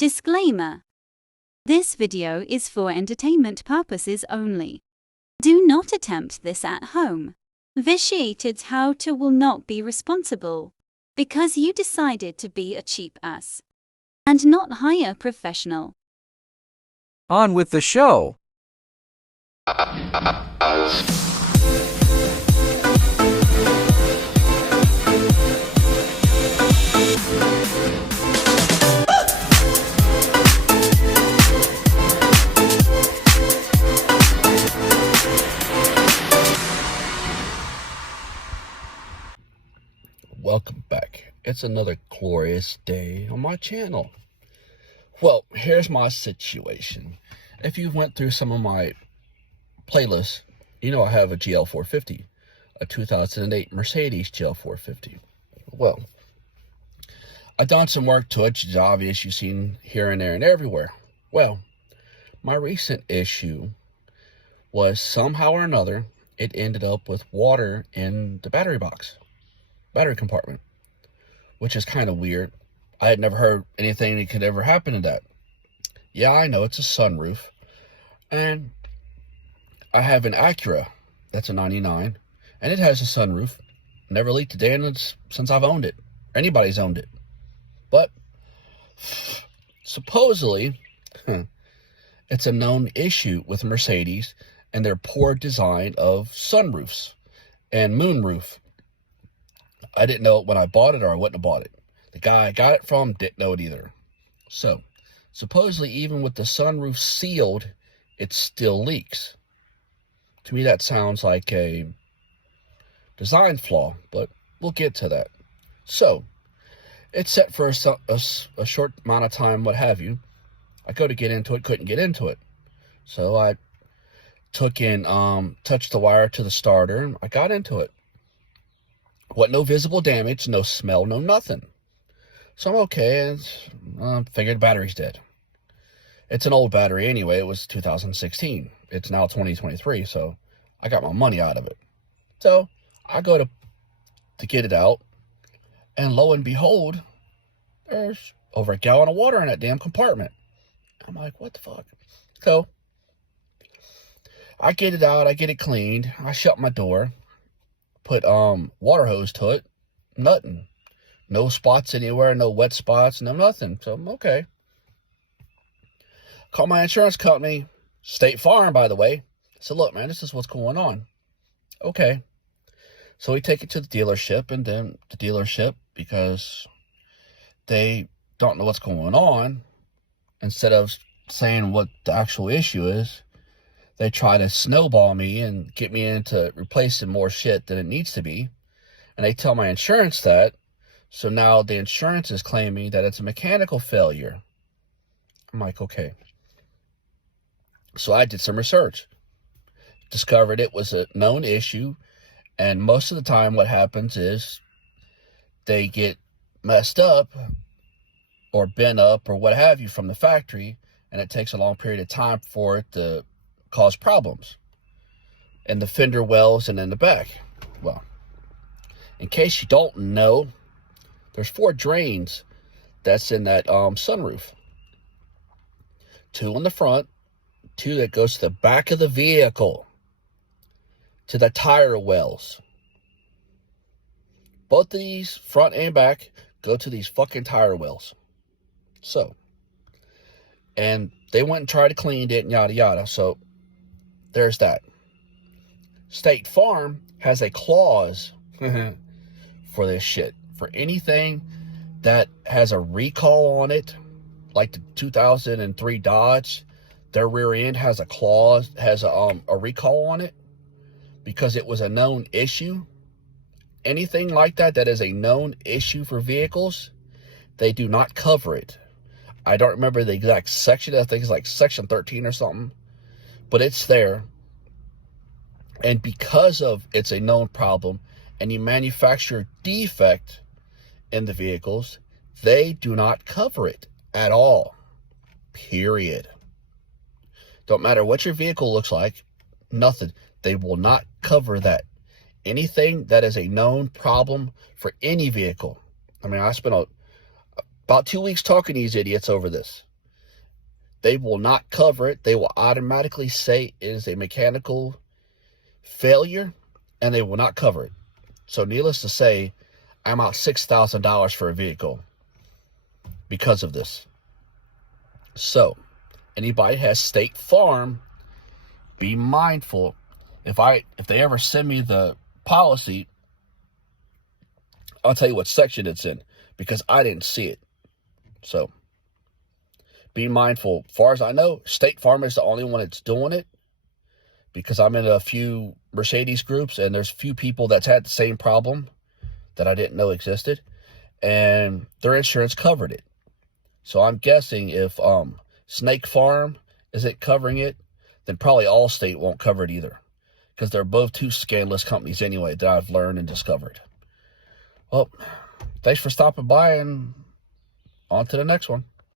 Disclaimer. This video is for entertainment purposes only. Do not attempt this at home. Vitiated how-to will not be responsible because you decided to be a cheap ass and not hire a professional. On with the show. Welcome back. It's another glorious day on my channel. Well, here's my situation. If you went through some of my playlists, you know I have a GL450, a 2008 Mercedes GL450. Well, I've done some work to it. It's obvious, you've seen here and there and everywhere. Well, my recent issue was somehow or another, it ended up with water in the battery compartment, which is kind of weird. I had never heard anything that could ever happen to that. Yeah, I know it's a sunroof, and I have an Acura that's a 99, and it has a sunroof. Never leaked a day since I've owned it. Anybody's owned it. But supposedly, it's a known issue with Mercedes and their poor design of sunroofs and moonroof. I didn't know it when I bought it, or I wouldn't have bought it. The guy I got it from didn't know it either. So, supposedly, even with the sunroof sealed, it still leaks. To me, that sounds like a design flaw, but we'll get to that. So, it's set for a short amount of time, what have you. I go to get into it, couldn't get into it. So, I took in, touched the wire to the starter, and I got into it. What, no visible damage, no smell, no nothing. So I'm okay, and figured the battery's dead. It's an old battery anyway. It was 2016. It's now 2023, so I got my money out of it. So I go to get it out, and lo and behold, there's over a gallon of water in that damn compartment. I'm like, what the fuck? So I get it out, I get it cleaned, I shut my door, put water hose to it, nothing. No spots anywhere, no wet spots, no nothing. So I'm okay. Call my insurance company, State Farm, by the way. I said, look, man, this is what's going on. Okay. So we take it to the dealership, and then the dealership, because they don't know what's going on, instead of saying what the actual issue is, they try to snowball me and get me into replacing more shit than it needs to be. And they tell my insurance that. So now the insurance is claiming that it's a mechanical failure. I'm like, okay. So I did some research. Discovered it was a known issue. And most of the time what happens is they get messed up or bent up or what have you from the factory. And it takes a long period of time for it to cause problems in the fender wells and in the back. Well, in case you don't know, there's 4 drains that's in that sunroof. 2 on the front, 2 that goes to the back of the vehicle, to the tire wells. Both of these, front and back, go to these fucking tire wells. So, and they went and tried to clean it and yada yada. So there's that. State Farm has a clause for this shit. For anything that has a recall on it, like the 2003 Dodge, their rear end has a clause, has a recall on it because it was a known issue. Anything like that that is a known issue for vehicles, they do not cover it. I don't remember the exact section. I think it's like section 13 or something. But it's there. And because of it's a known problem, any manufacturer defect in the vehicles, they do not cover it at all. Period. Don't matter what your vehicle looks like, nothing. They will not cover that. Anything that is a known problem for any vehicle. I mean, I spent about 2 weeks talking to these idiots over this. they will not cover it. They will automatically say it is a mechanical failure, and they will not cover it. So needless to say, I'm out $6,000 for a vehicle because of this. So anybody has State Farm, be mindful. If they ever send me the policy, I'll tell you what section it's in, because I didn't see it. So be mindful. As far as I know, State Farm is the only one that's doing it, because I'm in a few Mercedes groups, and there's a few people that's had the same problem that I didn't know existed, and their insurance covered it. So I'm guessing if Snake Farm isn't covering it, then probably Allstate won't cover it either, because they're both two scandalous companies anyway that I've learned and discovered. Well, thanks for stopping by, and on to the next one.